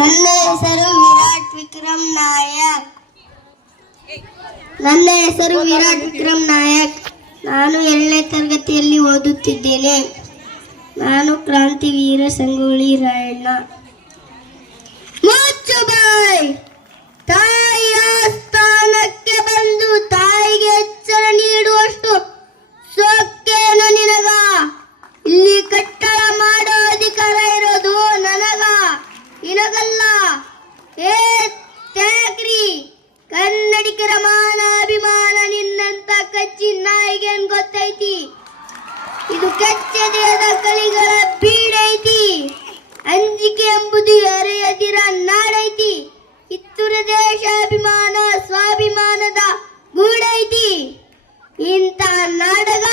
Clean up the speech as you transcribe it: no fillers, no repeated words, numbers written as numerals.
ನನ್ನ ಹೆಸರು ವಿರಾಟ್ ವಿಕ್ರಮ್ ನಾಯಕ್. ನನ್ನ ಹೆಸರು ವಿರಾಟ್ ವಿಕ್ರಮ್ ನಾಯಕ್. ನಾನು 7ನೇ ತರಗತಿಯಲ್ಲಿ ಓದುತ್ತಿದ್ದೇನೆ. ನಾನು ಕ್ರಾಂತಿವೀರ ಸಂಗೊಳ್ಳಿ ರಾಯಣ್ಣ. ಮುಚ್ಚುಬಾಯ್. ತಾಯಿಯ ಸ್ಥಾನಕ್ಕೆ ಬಂದು ತಾಯಿಗೆ ಎಚ್ಚರ ನೀಡುವಷ್ಟು ಸೊಕ್ಕೇನು ನಿನಗ? ಇಲ್ಲಿ ಕಟ್ಟಡ ಮಾಡೋ ಅಧಿಕಾರ ಇರೋದು ನನಗ, ನಿನಗಲ್ಲ. ಏ ತ್ಯಾಗ್ರಿ, ಕನ್ನಡಿಗರ ಮಾನ ಅಭಿಮಾನ ನಿನ್ನಂತ ಕಚ್ಚಿ ನಾಯಿಗೇನ್ ಗೊತ್ತೈತಿ? ಇದು ಕೆಚ್ಚದೆಯದ ಕಲಿಗಳ ಬೀಡೈತಿ. ಅಂಜಿಕೆ ಎಂಬುದು ಅರೆಯದಿರ ನಾಡೈತಿ. ಕಿತ್ತೂರ ದೇಶಾಭಿಮಾನ ಸ್ವಾಭಿಮಾನದ ಗೂಡೈತಿ. ಇಂಥ ನಾಡಗ